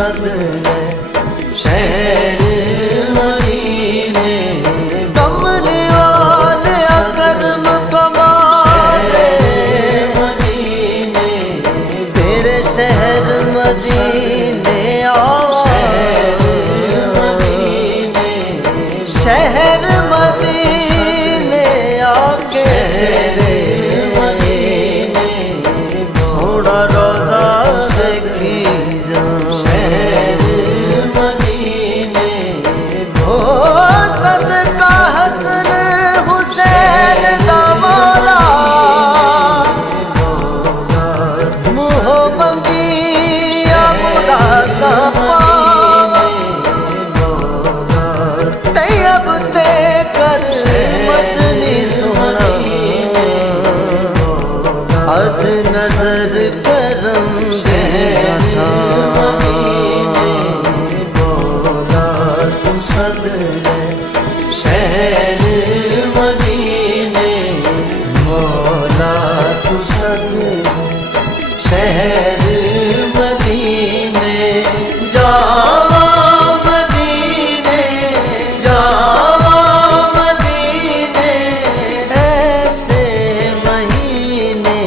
सद ले शहर मदीने, कमले वाले अकरम कमाले मदीने, तेरे शहर मदीने आओ, शहर मदीने आके तेरे मदीने सोना रोजा देखी जाऊं। शहर मदीने ओ सदका हसन हुसैन दा मौला, मुँह मंगिया मुरादा पावा, तैयब ते कर मदनी सोना, अज नजर करम दे तू सद ले शहर मदीने, मौला तू सद ले शहर मदीने, जावा मदीने, जावा मदीने, ऐसे महीने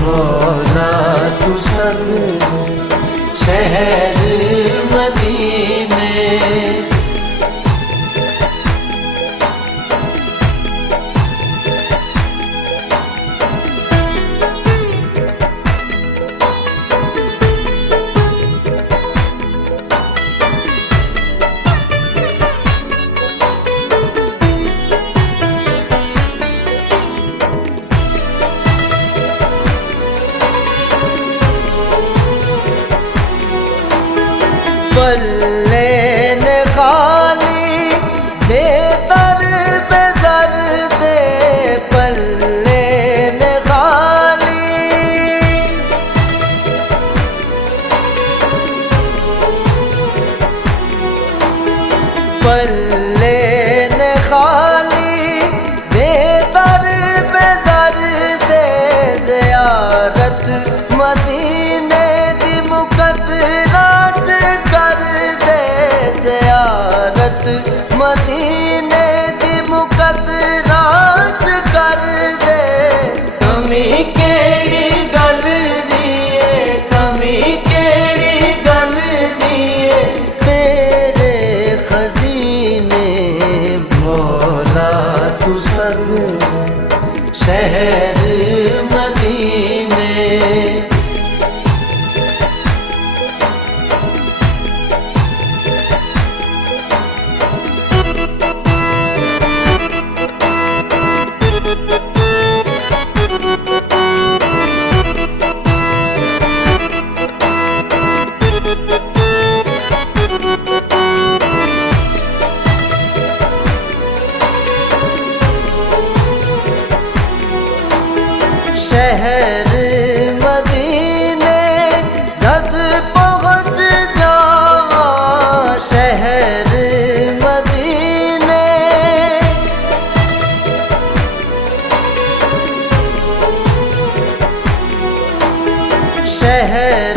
मौला तू सद ले शहर मदीने। पल्ले ने खाली बेदर बेजर दे, पल्ले ने खाली पल्ले ने खाली बेदर बेजर दे, ज़ियारत मदीने दी मुकद्दरात कर दे, ज़ियारत मदीने दी मुकद्दरात कर दे। कमी केड़ी गल दिए, कमी केड़ी गल दिए, तेरे खजीने मौला तू सद ले शहर मदीने। शहर मदीने जद पहुँच जावा, शहर मदीने शहर